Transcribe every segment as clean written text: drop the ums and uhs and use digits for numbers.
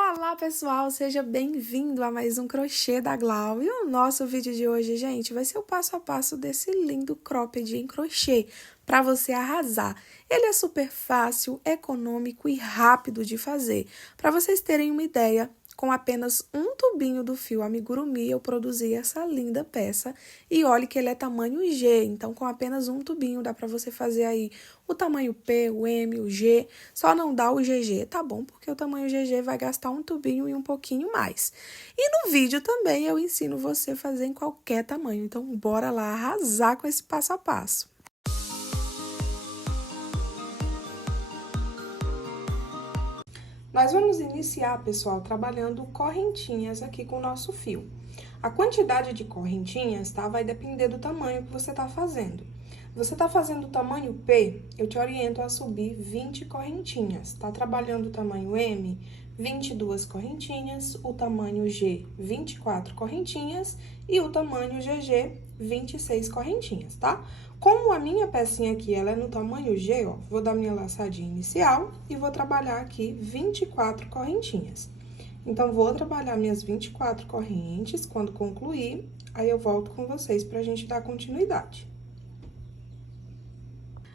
Olá, pessoal! Seja bem-vindo a mais um crochê da Glau. E o nosso vídeo de hoje, gente, vai ser o passo a passo desse lindo cropped em crochê para você arrasar. Ele é super fácil, econômico e rápido de fazer. Para vocês terem uma ideia, com apenas um tubinho do fio amigurumi, eu produzi essa linda peça. E olhe que ele é tamanho G, então com apenas um tubinho dá para você fazer aí o tamanho P, o M, o G. Só não dá o GG, tá bom? Porque o tamanho GG vai gastar um tubinho e um pouquinho mais. E no vídeo também eu ensino você a fazer em qualquer tamanho. Então, bora lá arrasar com esse passo a passo. Nós vamos iniciar, pessoal, trabalhando correntinhas aqui com o nosso fio. A quantidade de correntinhas, tá? Vai depender do tamanho que você tá fazendo. Você tá fazendo o tamanho P, eu te oriento a subir 20 correntinhas. Tá trabalhando o tamanho M, 22 correntinhas, o tamanho G, 24 correntinhas e o tamanho GG, 26 correntinhas, tá? Como a minha pecinha aqui, ela é no tamanho G, ó, vou dar minha laçadinha inicial e vou trabalhar aqui 24 correntinhas. Então, vou trabalhar minhas 24 correntes, quando concluir, aí eu volto com vocês pra gente dar continuidade.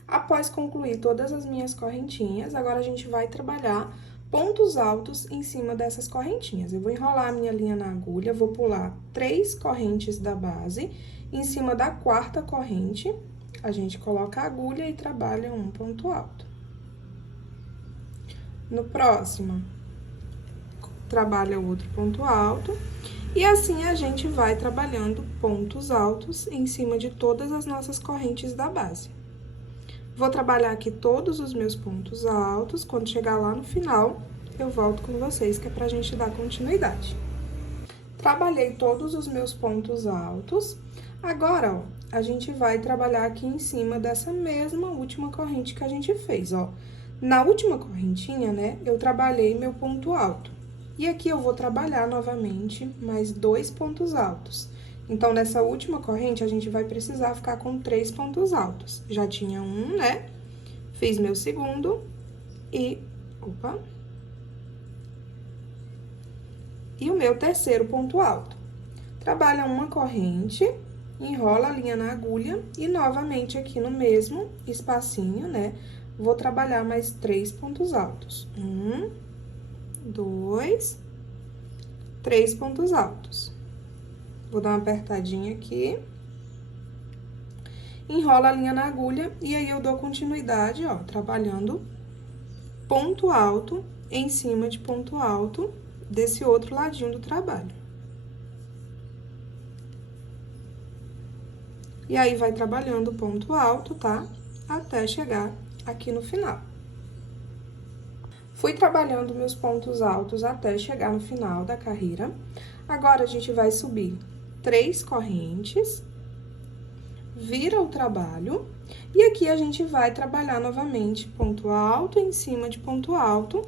Após concluir todas as minhas correntinhas, agora a gente vai trabalhar pontos altos em cima dessas correntinhas. Eu vou enrolar a minha linha na agulha, vou pular 3 correntes da base, em cima da quarta corrente, a gente coloca a agulha e trabalha um ponto alto. No próximo, trabalha o outro ponto alto, e assim a gente vai trabalhando pontos altos em cima de todas as nossas correntes da base. Vou trabalhar aqui todos os meus pontos altos, quando chegar lá no final, eu volto com vocês, que é pra gente dar continuidade. Trabalhei todos os meus pontos altos, agora, ó, a gente vai trabalhar aqui em cima dessa mesma última corrente que a gente fez, ó. Na última correntinha, né, eu trabalhei meu ponto alto. E aqui eu vou trabalhar novamente mais 2 pontos altos. Então, nessa última corrente, a gente vai precisar ficar com 3 pontos altos. Já tinha um, né? Fiz meu segundo e... Opa! E o meu terceiro ponto alto. Trabalha uma corrente, enrola a linha na agulha e novamente aqui no mesmo espacinho, né? Vou trabalhar mais 3 pontos altos. 1, 2, 3 pontos altos. Vou dar uma apertadinha aqui. Enrola a linha na agulha e aí eu dou continuidade, ó, trabalhando ponto alto em cima de ponto alto desse outro ladinho do trabalho. E aí, vai trabalhando ponto alto, tá? Até chegar aqui no final. Fui trabalhando meus pontos altos até chegar no final da carreira. Agora, a gente vai subir 3 correntes, vira o trabalho, e aqui a gente vai trabalhar novamente ponto alto em cima de ponto alto,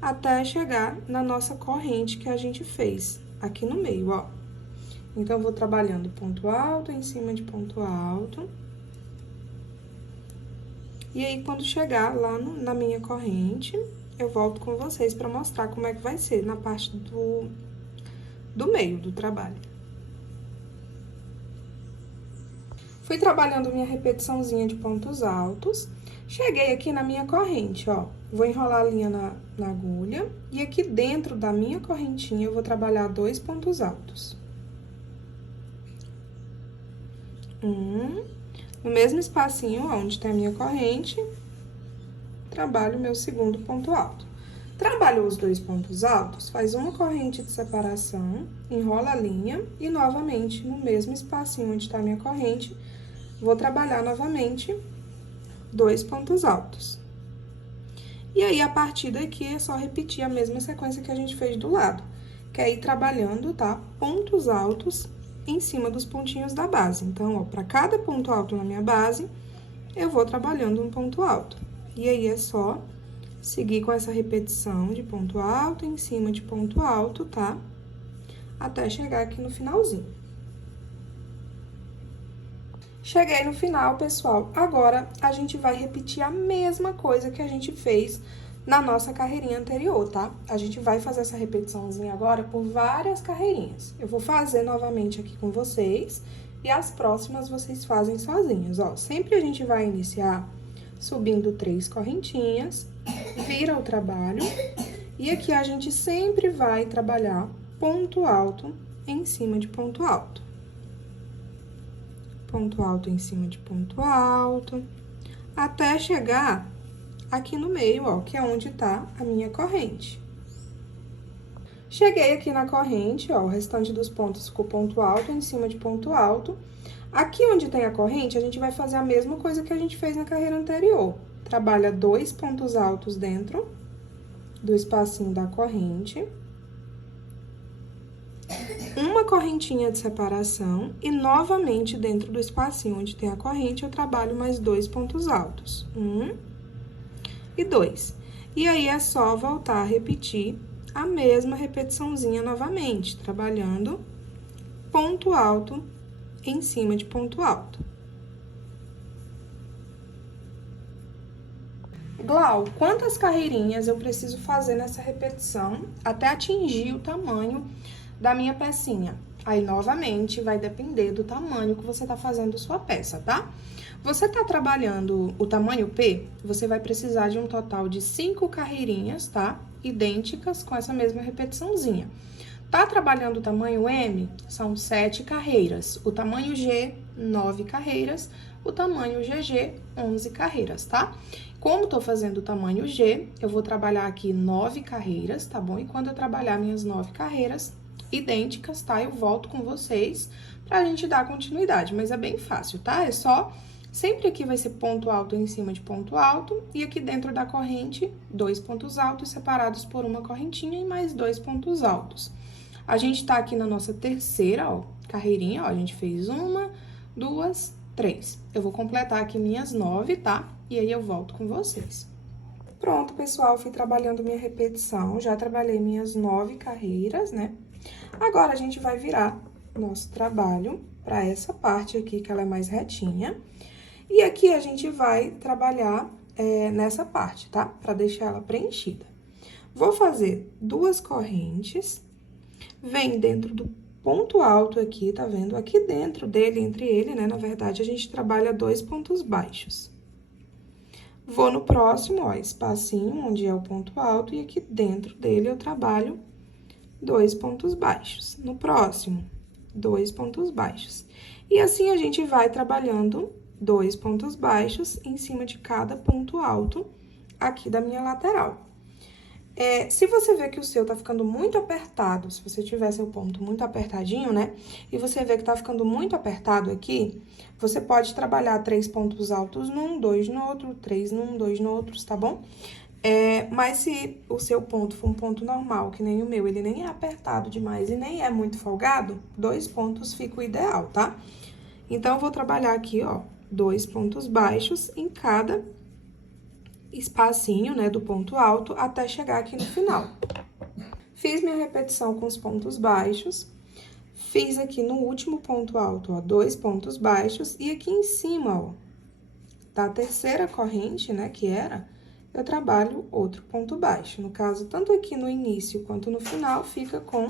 até chegar na nossa corrente que a gente fez aqui no meio, ó. Então, eu vou trabalhando ponto alto em cima de ponto alto. E aí, quando chegar lá na minha corrente, eu volto com vocês para mostrar como é que vai ser na parte do meio do trabalho. Fui trabalhando minha repetiçãozinha de pontos altos. Cheguei aqui na minha corrente, ó. Vou enrolar a linha na agulha. E aqui dentro da minha correntinha, eu vou trabalhar 2 pontos altos. No mesmo espacinho onde tem a minha corrente, trabalho o meu segundo ponto alto. Trabalhou os 2 pontos altos, faz uma corrente de separação, enrola a linha e novamente no mesmo espacinho onde tá a minha corrente, vou trabalhar novamente 2 pontos altos. E aí, a partir daqui, é só repetir a mesma sequência que a gente fez do lado, que é ir trabalhando, tá? Pontos altos em cima dos pontinhos da base. Então, ó, pra cada ponto alto na minha base, eu vou trabalhando um ponto alto. E aí, é só seguir com essa repetição de ponto alto em cima de ponto alto, tá? Até chegar aqui no finalzinho. Cheguei no final, pessoal. Agora, a gente vai repetir a mesma coisa que a gente fez na nossa carreirinha anterior, tá? A gente vai fazer essa repetiçãozinha agora por várias carreirinhas. Eu vou fazer novamente aqui com vocês e as próximas vocês fazem sozinhos, ó. Sempre a gente vai iniciar subindo 3 correntinhas, vira o trabalho, e aqui a gente sempre vai trabalhar ponto alto em cima de ponto alto. Ponto alto em cima de ponto alto, até chegar aqui no meio, ó, que é onde tá a minha corrente. Cheguei aqui na corrente, ó, o restante dos pontos ficou ponto alto em cima de ponto alto. Aqui onde tem a corrente, a gente vai fazer a mesma coisa que a gente fez na carreira anterior. Trabalha 2 pontos altos dentro do espacinho da corrente. Uma correntinha de separação e novamente dentro do espacinho onde tem a corrente eu trabalho mais 2 pontos altos. 1 e 2. E aí é só voltar a repetir a mesma repetiçãozinha novamente, trabalhando ponto alto em cima de ponto alto. Glau, quantas carreirinhas eu preciso fazer nessa repetição até atingir o tamanho da minha pecinha? Aí, novamente, vai depender do tamanho que você tá fazendo sua peça, tá? Você tá trabalhando o tamanho P, você vai precisar de um total de 5 carreirinhas, tá? Idênticas com essa mesma repetiçãozinha. Tá trabalhando o tamanho M, são 7 carreiras. O tamanho G, 9 carreiras. O tamanho GG, 11 carreiras, tá? Como tô fazendo o tamanho G, eu vou trabalhar aqui 9 carreiras, tá bom? E quando eu trabalhar minhas 9 carreiras idênticas, tá? Eu volto com vocês pra gente dar continuidade, mas é bem fácil, tá? É só, sempre aqui vai ser ponto alto em cima de ponto alto, e aqui dentro da corrente, 2 pontos altos separados por uma correntinha e mais 2 pontos altos. A gente tá aqui na nossa terceira, ó, carreirinha, ó, a gente fez 1, 2, 3. Eu vou completar aqui minhas 9, tá? E aí eu volto com vocês. Pronto, pessoal, fui trabalhando minha repetição, já trabalhei minhas 9 carreiras, né? Agora, a gente vai virar nosso trabalho para essa parte aqui, que ela é mais retinha. E aqui a gente vai trabalhar nessa parte, tá? Para deixar ela preenchida. Vou fazer 2 correntes, vem dentro do ponto alto aqui, tá vendo? Aqui dentro dele, entre ele, né, na verdade, a gente trabalha 2 pontos baixos. Vou no próximo, ó, espacinho, onde é o ponto alto, e aqui dentro dele eu trabalho 2 pontos baixos. No próximo, 2 pontos baixos. E assim a gente vai trabalhando 2 pontos baixos em cima de cada ponto alto aqui da minha lateral. Se você vê que o seu tá ficando muito apertado, se você tiver seu ponto muito apertadinho, né? E você vê que tá ficando muito apertado aqui, você pode trabalhar 3 pontos altos num, 2 no outro, 3 num, 2 no outro, tá bom? Mas se o seu ponto for um ponto normal, que nem o meu, ele nem é apertado demais e nem é muito folgado, 2 pontos fica o ideal, tá? Então, eu vou trabalhar aqui, ó, 2 pontos baixos em cada espacinho, né, do ponto alto, até chegar aqui no final. Fiz minha repetição com os pontos baixos, fiz aqui no último ponto alto, ó, 2 pontos baixos, e aqui em cima, ó, da terceira corrente, né, que era, eu trabalho outro ponto baixo. No caso, tanto aqui no início quanto no final, fica com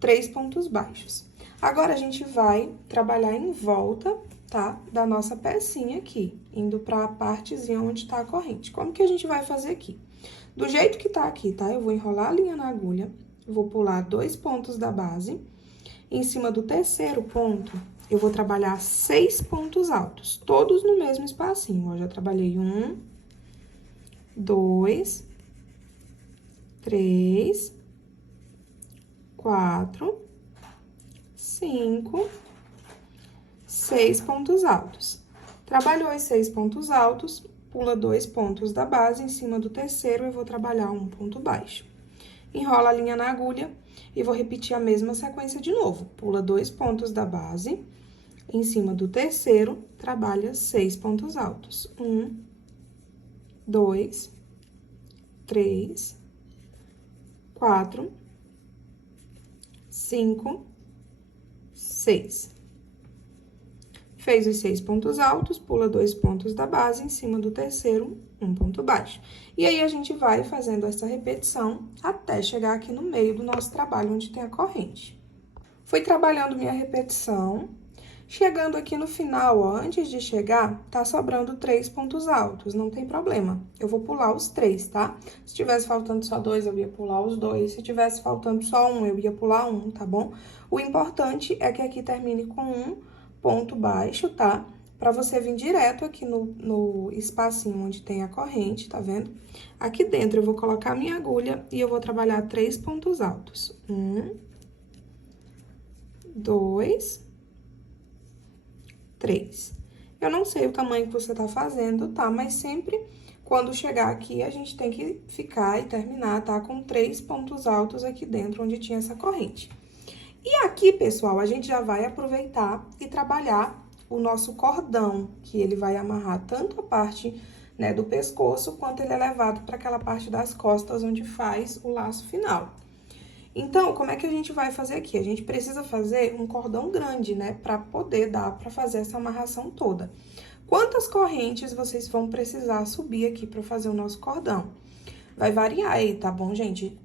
3 pontos baixos. Agora, a gente vai trabalhar em volta, tá? Da nossa pecinha aqui, indo pra partezinha onde tá a corrente. Como que a gente vai fazer aqui? Do jeito que tá aqui, tá? Eu vou enrolar a linha na agulha, vou pular 2 pontos da base. Em cima do terceiro ponto, eu vou trabalhar 6 pontos altos, todos no mesmo espacinho. Ó, já trabalhei 1, 2, 3, 4, 5, 6 pontos altos. Trabalhou os 6 pontos altos, pula 2 pontos da base, em cima do terceiro eu vou trabalhar um ponto baixo. Enrola a linha na agulha e vou repetir a mesma sequência de novo. Pula 2 pontos da base, em cima do terceiro, trabalha 6 pontos altos. 1, 2, 3, 4, 5, 6. Fez os 6 pontos altos, pula 2 pontos da base, em cima do terceiro, 1 ponto baixo. E aí, a gente vai fazendo essa repetição até chegar aqui no meio do nosso trabalho, onde tem a corrente. Fui trabalhando minha repetição. Chegando aqui no final, ó, antes de chegar, tá sobrando 3 pontos altos, não tem problema. Eu vou pular os 3, tá? Se tivesse faltando só 2, eu ia pular os 2. Se tivesse faltando só 1, eu ia pular 1, tá bom? O importante é que aqui termine com 1 ponto baixo, tá? Pra você vir direto aqui no espacinho onde tem a corrente, tá vendo? Aqui dentro eu vou colocar minha agulha e eu vou trabalhar 3 pontos altos. 1, 2... 3. Eu não sei o tamanho que você tá fazendo, tá? Mas sempre, quando chegar aqui, a gente tem que ficar e terminar, tá? Com 3 pontos altos aqui dentro, onde tinha essa corrente. E aqui, pessoal, a gente já vai aproveitar e trabalhar o nosso cordão, que ele vai amarrar tanto a parte, né, do pescoço, quanto ele é levado para aquela parte das costas, onde faz o laço final. Então, como é que a gente vai fazer aqui? A gente precisa fazer um cordão grande, né? Pra poder dar pra fazer essa amarração toda. Quantas correntes vocês vão precisar subir aqui pra fazer o nosso cordão? Vai variar aí, tá bom, gente?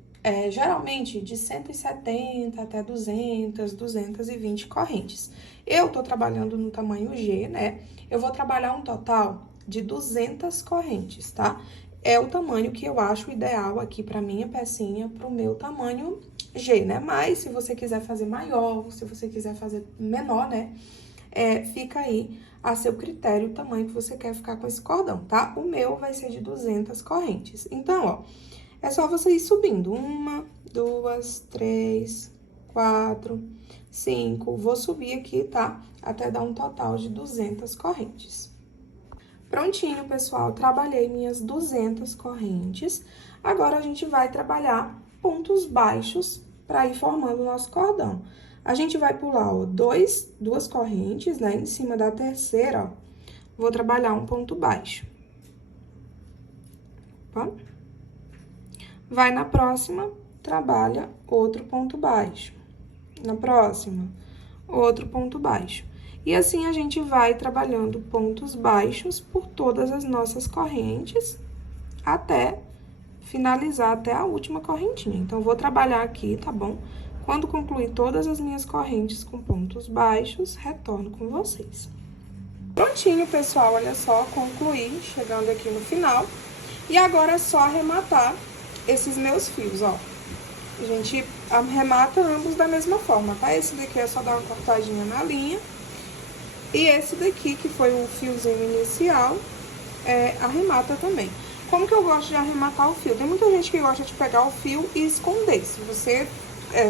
Geralmente, de 170 até 200, 220 correntes. Eu tô trabalhando no tamanho G, né? Eu vou trabalhar um total de 200 correntes, tá? É o tamanho que eu acho ideal aqui pra minha pecinha, pro meu tamanho G, né? Mas, se você quiser fazer maior, se você quiser fazer menor, né? Fica aí a seu critério o tamanho que você quer ficar com esse cordão, tá? O meu vai ser de 200 correntes. Então, ó, é só você ir subindo. 1, 2, 3, 4, 5. Vou subir aqui, tá? Até dar um total de 200 correntes. Prontinho, pessoal, trabalhei minhas 200 correntes. Agora, a gente vai trabalhar pontos baixos para ir formando o nosso cordão. A gente vai pular, ó, duas correntes, né? Em cima da terceira, ó, vou trabalhar um ponto baixo. Opa. Vai na próxima, trabalha outro ponto baixo. Na próxima, outro ponto baixo. E assim, a gente vai trabalhando pontos baixos por todas as nossas correntes, até finalizar até a última correntinha. Então, vou trabalhar aqui, tá bom? Quando concluir todas as minhas correntes com pontos baixos, retorno com vocês. Prontinho, pessoal, olha só, concluí, chegando aqui no final. E agora é só arrematar esses meus fios, ó. A gente arremata ambos da mesma forma, tá? Esse daqui é só dar uma cortadinha na linha. E esse daqui, que foi o fiozinho inicial, arremata também. Como que eu gosto de arrematar o fio? Tem muita gente que gosta de pegar o fio e esconder. Se você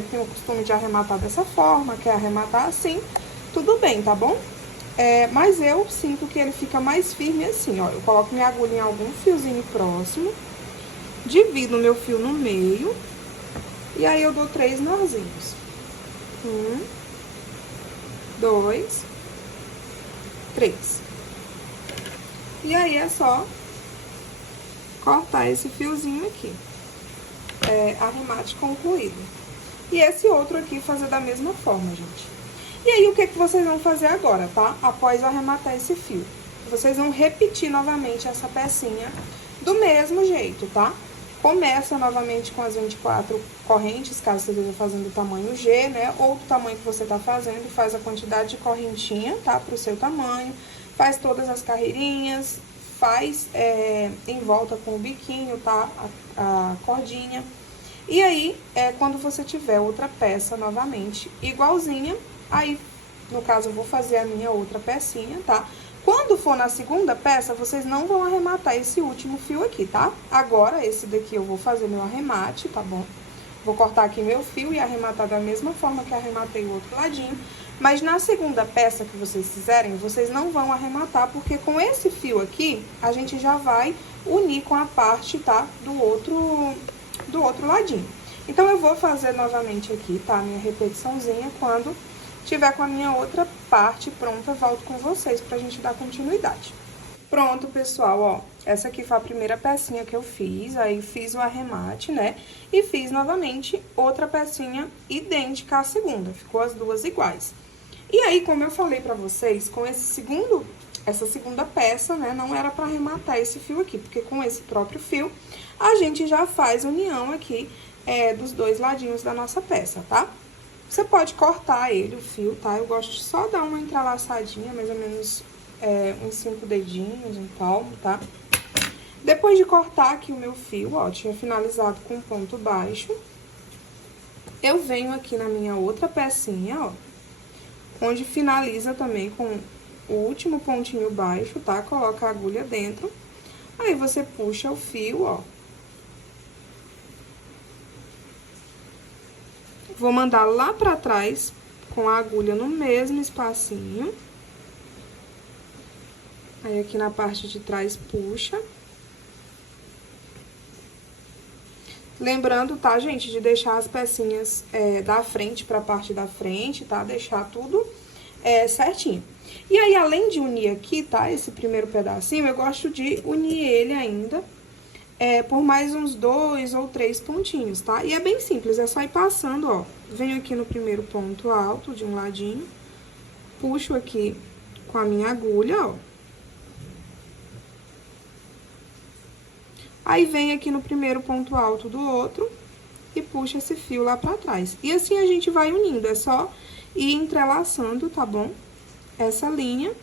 tem o costume de arrematar dessa forma, quer arrematar assim, tudo bem, tá bom? Mas eu sinto que ele fica mais firme assim, ó. Eu coloco minha agulha em algum fiozinho próximo, divido o meu fio no meio, e aí eu dou 3 nozinhos. 1, 2, 3. E aí, é só cortar esse fiozinho aqui. Arremate concluído. E esse outro aqui fazer da mesma forma, gente. E aí, o que vocês vão fazer agora, tá? Após arrematar esse fio. Vocês vão repetir novamente essa pecinha do mesmo jeito, tá? Começa novamente com as 24 correntes, caso você esteja fazendo do tamanho G, né? Ou do tamanho que você tá fazendo, faz a quantidade de correntinha, tá? Pro seu tamanho. Faz todas as carreirinhas, faz em volta com o biquinho, tá? A cordinha. E aí, quando você tiver outra peça novamente igualzinha, aí, no caso, eu vou fazer a minha outra pecinha, tá? Quando for na segunda peça, vocês não vão arrematar esse último fio aqui, tá? Agora, esse daqui eu vou fazer meu arremate, tá bom? Vou cortar aqui meu fio e arrematar da mesma forma que arrematei o outro ladinho. Mas na segunda peça que vocês fizerem, vocês não vão arrematar, porque com esse fio aqui, a gente já vai unir com a parte, tá? Do outro ladinho. Então, eu vou fazer novamente aqui, tá? Minha repetiçãozinha, quando tiver com a minha outra parte pronta, volto com vocês pra gente dar continuidade. Pronto, pessoal, ó, essa aqui foi a primeira pecinha que eu fiz, aí fiz o arremate, né? E fiz novamente outra pecinha idêntica à segunda, ficou as duas iguais. E aí, como eu falei pra vocês, com essa segunda peça, né, não era pra arrematar esse fio aqui, porque com esse próprio fio, a gente já faz união aqui dos dois ladinhos da nossa peça, tá? Você pode cortar ele, o fio, tá? Eu gosto de só dar uma entrelaçadinha, mais ou menos uns 5 dedinhos, um palmo, tá? Depois de cortar aqui o meu fio, ó, tinha finalizado com ponto baixo, eu venho aqui na minha outra pecinha, ó, onde finaliza também com o último pontinho baixo, tá? Coloca a agulha dentro, aí você puxa o fio, ó. Vou mandar lá pra trás com a agulha no mesmo espacinho. Aí, aqui na parte de trás, puxa. Lembrando, tá, gente, de deixar as pecinhas da frente pra parte da frente, tá? Deixar tudo certinho. E aí, além de unir aqui, tá, esse primeiro pedacinho, eu gosto de unir ele ainda por mais uns 2 ou 3 pontinhos, tá? E é bem simples, é só ir passando, ó. Venho aqui no primeiro ponto alto de um ladinho, puxo aqui com a minha agulha, ó. Aí, vem aqui no primeiro ponto alto do outro e puxa esse fio lá pra trás. E assim a gente vai unindo, é só ir entrelaçando, tá bom? Essa linha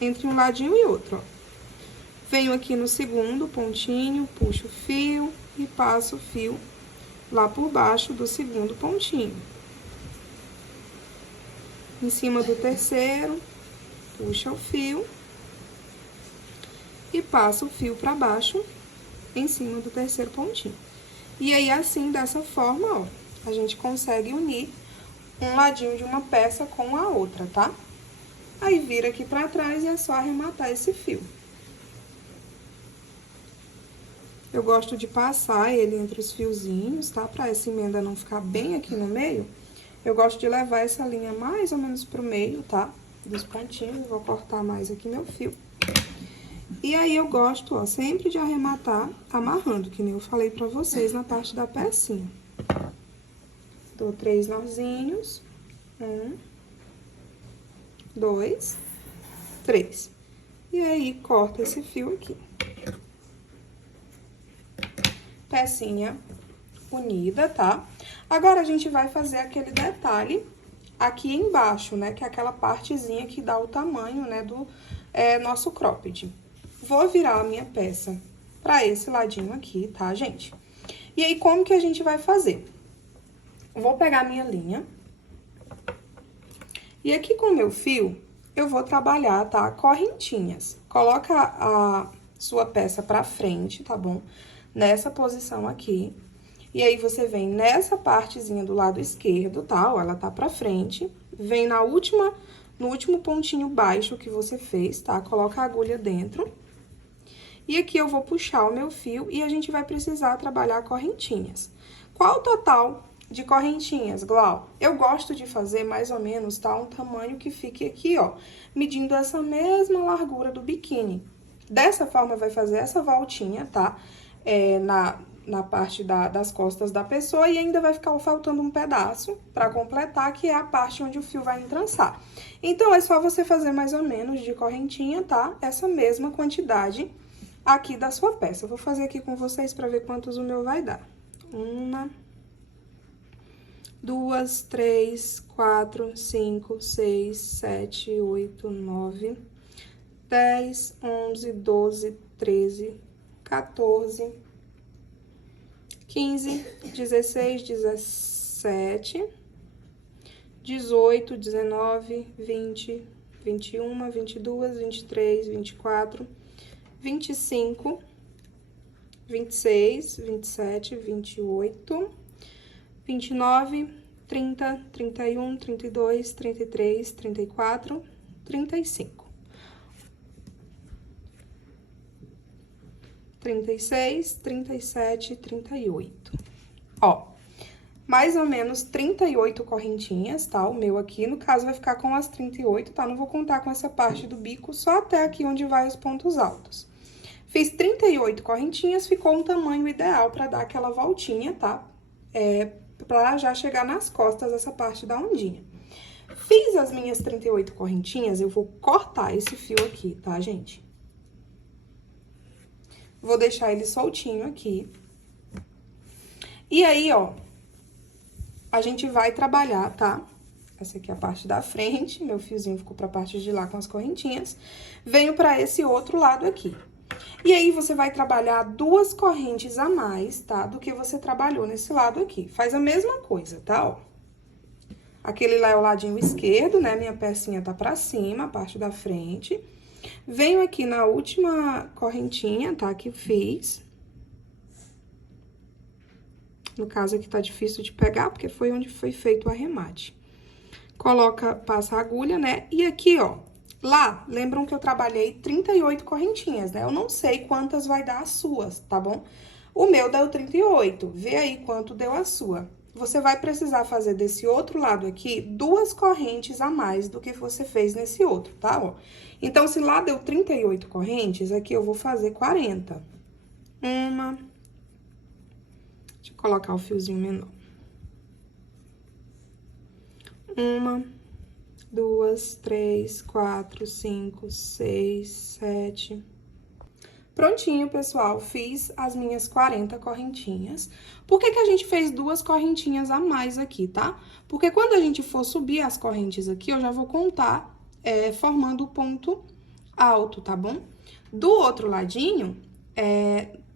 entre um ladinho e outro, ó. Venho aqui no segundo pontinho, puxo o fio e passo o fio lá por baixo do segundo pontinho. Em cima do terceiro, puxa o fio e passa o fio pra baixo em cima do terceiro pontinho. E aí, assim, dessa forma, ó, a gente consegue unir um ladinho de uma peça com a outra, tá? Aí, vira aqui pra trás e é só arrematar esse fio. Eu gosto de passar ele entre os fiozinhos, tá? Pra essa emenda não ficar bem aqui no meio, eu gosto de levar essa linha mais ou menos pro meio, tá? Dos pontinhos, vou cortar mais aqui meu fio. E aí, eu gosto, ó, sempre de arrematar amarrando, que nem eu falei pra vocês na parte da pecinha. Dou 3 nozinhos. 1, 2, 3. E aí, corta esse fio aqui. Pecinha unida, tá? Agora, a gente vai fazer aquele detalhe aqui embaixo, né? Que é aquela partezinha que dá o tamanho, né, do nosso cropped. Vou virar a minha peça pra esse ladinho aqui, tá, gente? E aí, como que a gente vai fazer? Vou pegar a minha linha. E aqui com o meu fio, eu vou trabalhar, tá? Correntinhas. Coloca a sua peça pra frente, tá bom? Nessa posição aqui. E aí, você vem nessa partezinha do lado esquerdo, tá? Ó, ela tá pra frente. Vem no último pontinho baixo que você fez, tá? Coloca a agulha dentro. E aqui eu vou puxar o meu fio e a gente vai precisar trabalhar correntinhas. Qual o total de correntinhas, Glau? Eu gosto de fazer mais ou menos, tá? Um tamanho que fique aqui, ó, medindo essa mesma largura do biquíni. Dessa forma, vai fazer essa voltinha, tá? Na parte das costas da pessoa e ainda vai ficar faltando um pedaço pra completar, que é a parte onde o fio vai entrançar. Então, é só você fazer mais ou menos de correntinha, tá? Essa mesma quantidade aqui da sua peça. Eu vou fazer aqui com vocês pra ver quantos o meu vai dar. 1, 2, 3, 4, 5, 6, 7, 8, 9, 10, 11, 12, 13, 14, 15, 16, 17, 18, 19, 20, 21, 22, 23, 24, 25, 26, 27, 28, 29, 30, 31, 32, 33, 34, 35. 36, 37, 38. Ó, mais ou menos 38 correntinhas, tá? O meu aqui, no caso, vai ficar com as 38, tá? Não vou contar com essa parte do bico, só até aqui onde vai os pontos altos. Fiz 38 correntinhas, ficou um tamanho ideal pra dar aquela voltinha, tá? Pra já chegar nas costas essa parte da ondinha. Fiz as minhas 38 correntinhas, eu vou cortar esse fio aqui, tá, gente? Vou deixar ele soltinho aqui. E aí, ó, a gente vai trabalhar, tá? Essa aqui é a parte da frente, meu fiozinho ficou pra parte de lá com as correntinhas. Venho pra esse outro lado aqui. E aí, você vai trabalhar 2 correntes a mais, tá? Do que você trabalhou nesse lado aqui. Faz a mesma coisa, tá, ó? Aquele lá é o ladinho esquerdo, né? Minha pecinha tá pra cima, a parte da frente. Venho aqui na última correntinha, tá? Que fiz. No caso aqui tá difícil de pegar, porque foi onde foi feito o arremate. Coloca, passa a agulha, né? E aqui, ó, lá, lembram que eu trabalhei 38 correntinhas, né? Eu não sei quantas vai dar as suas, tá bom? O meu deu 38, vê aí quanto deu a sua. Você vai precisar fazer desse outro lado aqui 2 correntes a mais do que você fez nesse outro, tá? Ó. Então, se lá deu 38 correntes, aqui eu vou fazer 40. Deixa eu colocar o fiozinho menor. 1, 2, 3, 4, 5, 6, 7... Prontinho, pessoal, fiz as minhas 40 correntinhas. Por que que a gente fez 2 correntinhas a mais aqui, tá? Porque quando a gente for subir as correntes aqui, eu já vou contar formando o ponto alto, tá bom? Do outro ladinho,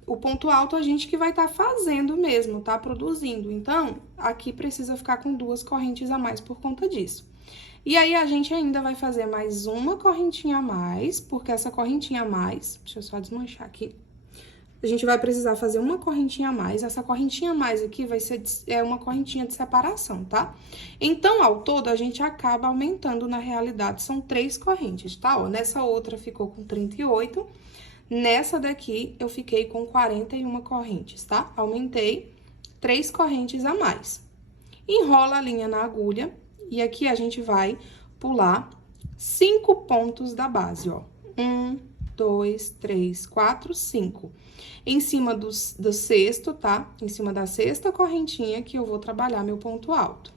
o ponto alto a gente que vai estar fazendo mesmo, tá? Produzindo. Então, aqui precisa ficar com 2 correntes a mais por conta disso. E aí, a gente ainda vai fazer mais uma correntinha a mais, porque essa correntinha a mais... Deixa eu só desmanchar aqui. A gente vai precisar fazer uma correntinha a mais. Essa correntinha a mais aqui vai ser uma correntinha de separação, tá? Então, ao todo, a gente acaba aumentando, na realidade, são 3 correntes, tá? Ó, nessa outra ficou com 38, nessa daqui eu fiquei com 41 correntes, tá? Aumentei 3 correntes a mais. Enrola a linha na agulha. E aqui a gente vai pular 5 pontos da base, ó. 1, 2, 3, 4, 5. Em cima do sexto, tá? Em cima da sexta correntinha que eu vou trabalhar meu ponto alto.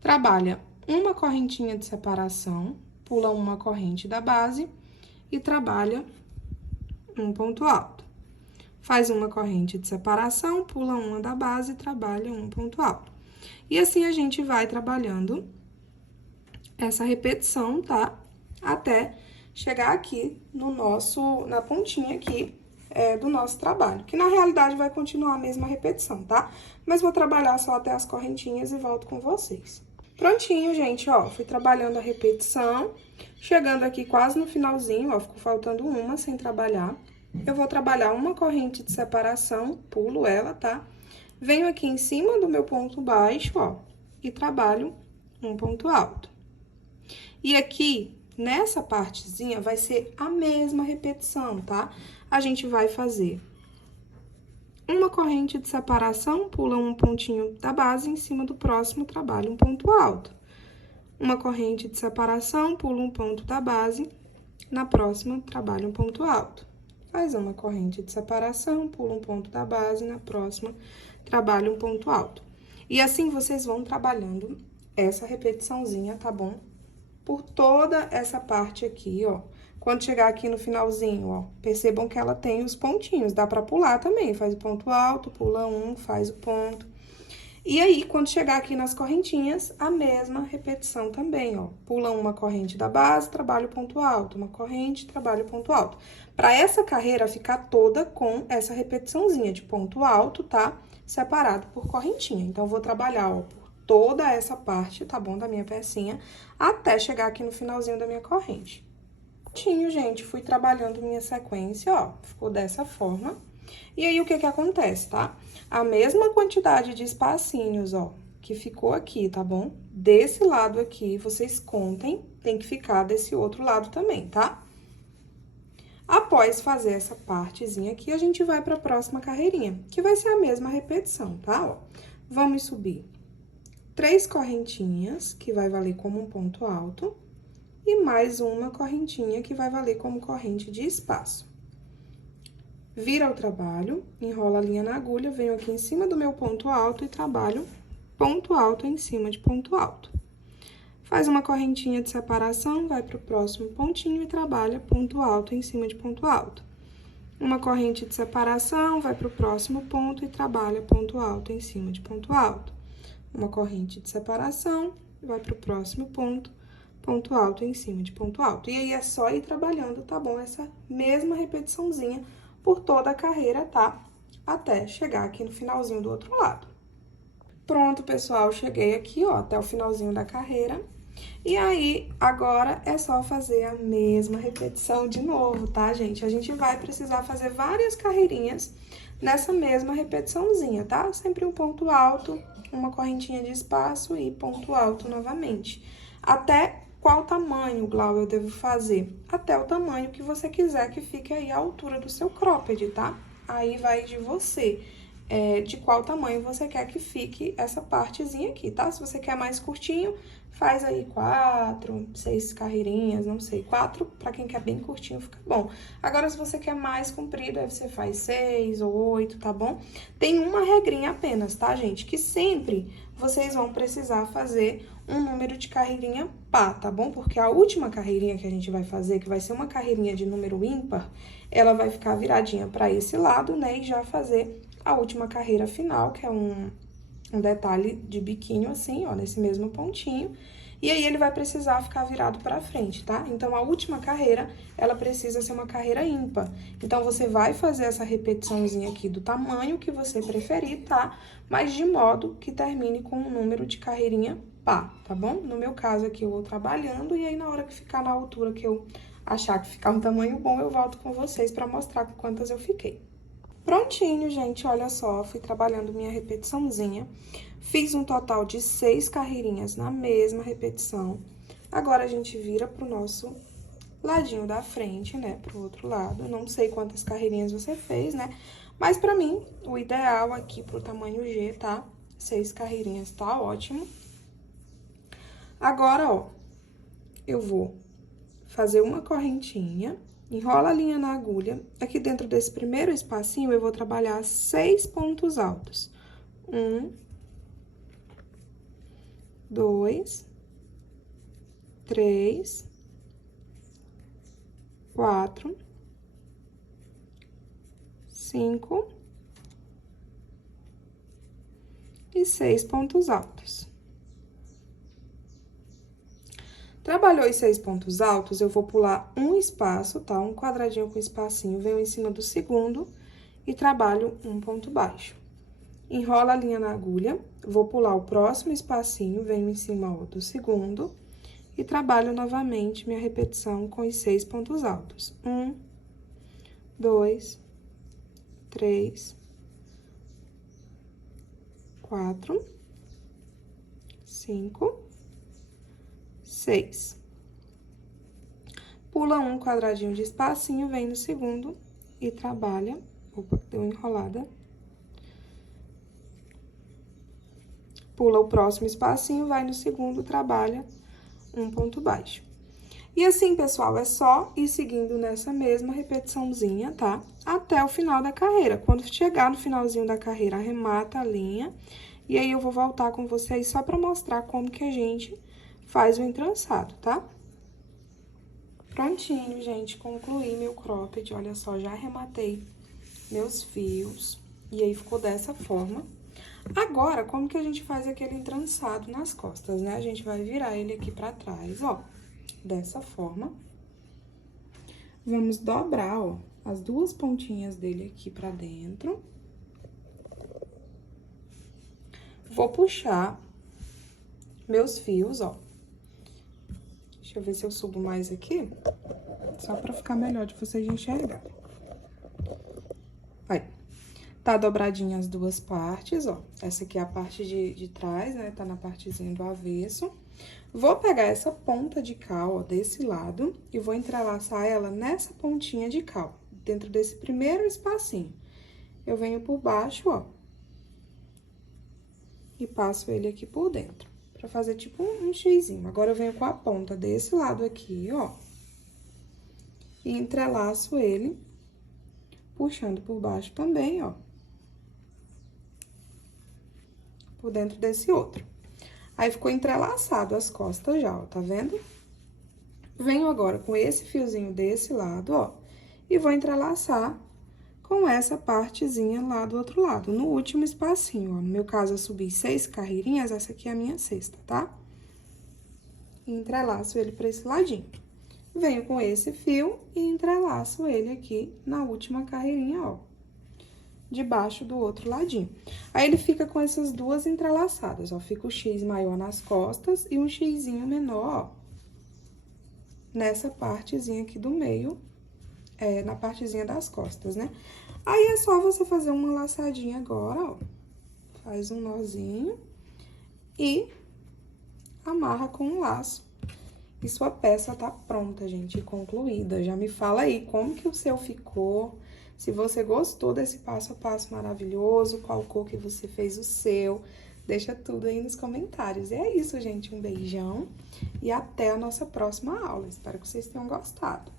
Trabalha uma correntinha de separação, pula uma corrente da base e trabalha um ponto alto. Faz uma corrente de separação, pula uma da base e trabalha um ponto alto. E assim, a gente vai trabalhando essa repetição, tá? Até chegar aqui na pontinha aqui do nosso trabalho. Que, na realidade, vai continuar a mesma repetição, tá? Mas vou trabalhar só até as correntinhas e volto com vocês. Prontinho, gente, ó. Fui trabalhando a repetição. Chegando aqui quase no finalzinho, ó. Ficou faltando uma sem trabalhar. Eu vou trabalhar uma corrente de separação, pulo ela, tá? Venho aqui em cima do meu ponto baixo, ó, e trabalho um ponto alto. E aqui, nessa partezinha, vai ser a mesma repetição, tá? A gente vai fazer uma corrente de separação, pula um pontinho da base, em cima do próximo, trabalho um ponto alto. Uma corrente de separação, pula um ponto da base, na próxima, trabalho um ponto alto. Faz uma corrente de separação, pula um ponto da base, na próxima, trabalho um ponto alto. E assim, vocês vão trabalhando essa repetiçãozinha, tá bom? Por toda essa parte aqui, ó. Quando chegar aqui no finalzinho, ó, percebam que ela tem os pontinhos. Dá pra pular também, faz o ponto alto, pula um, faz o ponto. E aí, quando chegar aqui nas correntinhas, a mesma repetição também, ó. Pula uma corrente da base, trabalha o ponto alto. Uma corrente, trabalha o ponto alto. Pra essa carreira ficar toda com essa repetiçãozinha de ponto alto, tá? Separado por correntinha. Então, vou trabalhar, ó, por toda essa parte, tá bom? Da minha pecinha, até chegar aqui no finalzinho da minha corrente. Prontinho, gente, fui trabalhando minha sequência, ó, ficou dessa forma. E aí, o que que acontece, tá? A mesma quantidade de espacinhos, ó, que ficou aqui, tá bom? Desse lado aqui, vocês contem, tem que ficar desse outro lado também, tá? Após fazer essa partezinha aqui, a gente vai pra próxima carreirinha, que vai ser a mesma repetição, tá? Ó, vamos subir 3 correntinhas, que vai valer como um ponto alto, e mais uma correntinha, que vai valer como corrente de espaço. Vira o trabalho, enrola a linha na agulha, venho aqui em cima do meu ponto alto e trabalho ponto alto em cima de ponto alto. Faz uma correntinha de separação, vai para o próximo pontinho e trabalha ponto alto em cima de ponto alto. Uma corrente de separação, vai para o próximo ponto e trabalha ponto alto em cima de ponto alto. Uma corrente de separação, vai para o próximo ponto, ponto alto em cima de ponto alto. E aí, é só ir trabalhando, tá bom? Essa mesma repetiçãozinha por toda a carreira, tá? Até chegar aqui no finalzinho do outro lado. Pronto, pessoal, cheguei aqui, ó, até o finalzinho da carreira. E aí, agora é só fazer a mesma repetição de novo, tá, gente? A gente vai precisar fazer várias carreirinhas nessa mesma repetiçãozinha, tá? Sempre um ponto alto, uma correntinha de espaço e ponto alto novamente. Até qual tamanho, Glau, eu devo fazer? Até o tamanho que você quiser que fique aí a altura do seu cropped, tá? Aí vai de você. De qual tamanho você quer que fique essa partezinha aqui, tá? Se você quer mais curtinho, faz aí 4, 6 carreirinhas, não sei, 4, pra quem quer bem curtinho fica bom. Agora, se você quer mais comprido, aí você faz 6 ou 8, tá bom? Tem uma regrinha apenas, tá, gente? Que sempre vocês vão precisar fazer um número de carreirinha par, tá bom? Porque a última carreirinha que a gente vai fazer, que vai ser uma carreirinha de número ímpar, ela vai ficar viradinha pra esse lado, né? E já fazer a última carreira final, que é um detalhe de biquinho assim, ó, nesse mesmo pontinho. E aí, ele vai precisar ficar virado pra frente, tá? Então, a última carreira, ela precisa ser uma carreira ímpar. Então, você vai fazer essa repetiçãozinha aqui do tamanho que você preferir, tá? Mas de modo que termine com um número de carreirinha par, tá bom? No meu caso aqui, eu vou trabalhando e aí, na hora que ficar na altura que eu achar que ficar um tamanho bom, eu volto com vocês pra mostrar com quantas eu fiquei. Prontinho, gente, olha só, fui trabalhando minha repetiçãozinha, fiz um total de 6 carreirinhas na mesma repetição. Agora, a gente vira pro nosso ladinho da frente, né, pro outro lado. Não sei quantas carreirinhas você fez, né, mas pra mim, o ideal aqui pro tamanho G, tá? 6 carreirinhas tá ótimo. Agora, ó, eu vou fazer uma correntinha. Enrola a linha na agulha. Aqui dentro desse primeiro espacinho, eu vou trabalhar 6 pontos altos. 1, 2, 3, 4, 5 e 6 pontos altos. Trabalhou os 6 pontos altos, eu vou pular um espaço, tá? Um quadradinho com espacinho, venho em cima do segundo e trabalho um ponto baixo. Enrola a linha na agulha, vou pular o próximo espacinho, venho em cima do segundo e trabalho novamente minha repetição com os 6 pontos altos. 1, 2, 3, 4, 5, 6. Pula um quadradinho de espacinho, vem no segundo e trabalha. Opa, deu uma enrolada. Pula o próximo espacinho, vai no segundo, trabalha um ponto baixo. E assim, pessoal, é só ir seguindo nessa mesma repetiçãozinha, tá? Até o final da carreira. Quando chegar no finalzinho da carreira, arremata a linha. E aí, eu vou voltar com vocês só pra mostrar como que a gente faz o entrançado, tá? Prontinho, gente, concluí meu cropped, olha só, já arrematei meus fios, e aí ficou dessa forma. Agora, como que a gente faz aquele entrançado nas costas, né? A gente vai virar ele aqui pra trás, ó, dessa forma. Vamos dobrar, ó, as duas pontinhas dele aqui pra dentro. Vou puxar meus fios, ó. Deixa eu ver se eu subo mais aqui, só pra ficar melhor de vocês enxergarem. Aí, tá dobradinha as duas partes, ó. Essa aqui é a parte de trás, né? Tá na partezinha do avesso. Vou pegar essa ponta de cal, ó, desse lado, e vou entrelaçar ela nessa pontinha de cal, dentro desse primeiro espacinho. Eu venho por baixo, ó, e passo ele aqui por dentro. Pra fazer tipo um xizinho. Agora, eu venho com a ponta desse lado aqui, ó. E entrelaço ele, puxando por baixo também, ó. por dentro desse outro. Aí, ficou entrelaçado as costas já, ó, tá vendo? Venho agora com esse fiozinho desse lado, ó, e vou entrelaçar com essa partezinha lá do outro lado, no último espacinho, ó. No meu caso, eu subi 6 carreirinhas, essa aqui é a minha sexta, tá? E entrelaço ele pra esse ladinho. Venho com esse fio e entrelaço ele aqui na última carreirinha, ó, debaixo do outro ladinho. Aí, ele fica com essas duas entrelaçadas, ó, fica o X maior nas costas e um Xzinho menor, ó, nessa partezinha aqui do meio, na partezinha das costas, né? Aí, é só você fazer uma laçadinha agora, ó, faz um nozinho e amarra com um laço. E sua peça tá pronta, gente, concluída. Já me fala aí como que o seu ficou, se você gostou desse passo a passo maravilhoso, qual cor que você fez o seu. Deixa tudo aí nos comentários. E é isso, gente. Um beijão e até a nossa próxima aula. Espero que vocês tenham gostado.